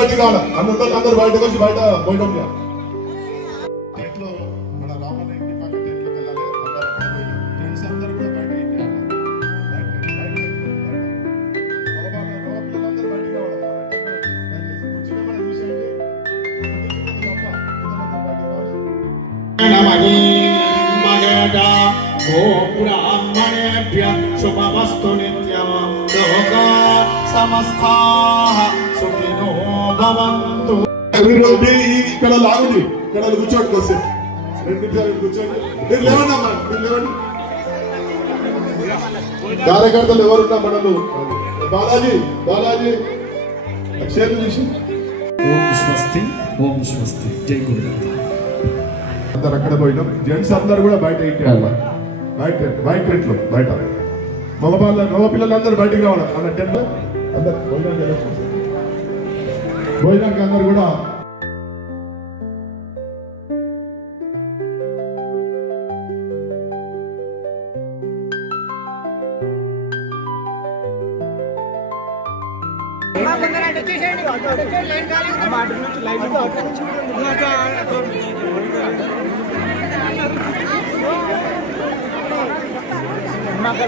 బయటికి కావాలి, అందరూ బయటకు వచ్చి బయట పోయడం చేయాలి. మన రామన్న ఇంటి పక్క టెంట్లోకి వెళ్ళాలి, ఫ్రెండ్స్ అందరూ కూడా బయట శుభమస్తు నిత్యం లోకాః సమస్తాః సుఖినో భవంతు. ఇక్కడ లాగుంది, ఇక్కడ కూర్చోండి వస్తే 2 నిమిషాలు కూర్చోండి. మీరు లేవండి అమ్మా, మీరు లేవండి. కార్యకర్తలు ఎవరున్నా మనలు బాలాజీ అక్షయలు చూసి ఓం స్వస్తి ఓం స్వస్తి జై గురుదత్త. అందరు అక్కడ పోయినాం. జెంట్స్ అందరు కూడా బయట ఇంటి బయట టెంట్లో బయట మగ పిల్లలు అందరూ బయటికి రావాలి అన్న టెంట్ అందరు పోయినాక అందరు కూడా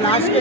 లాస్ట్